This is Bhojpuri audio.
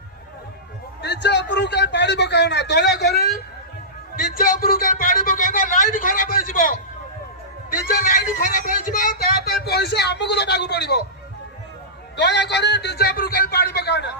डीजे उपरू के पानी पकाउना दया करी डीजे उपरू के पानी पकाउना लाइन खराब हो जिवो डीजे लाइन खराब हो जिवो ता पे पैसा हमको दबाकू पड़िबो दया करी डीजे उपरू के पानी पकाउना।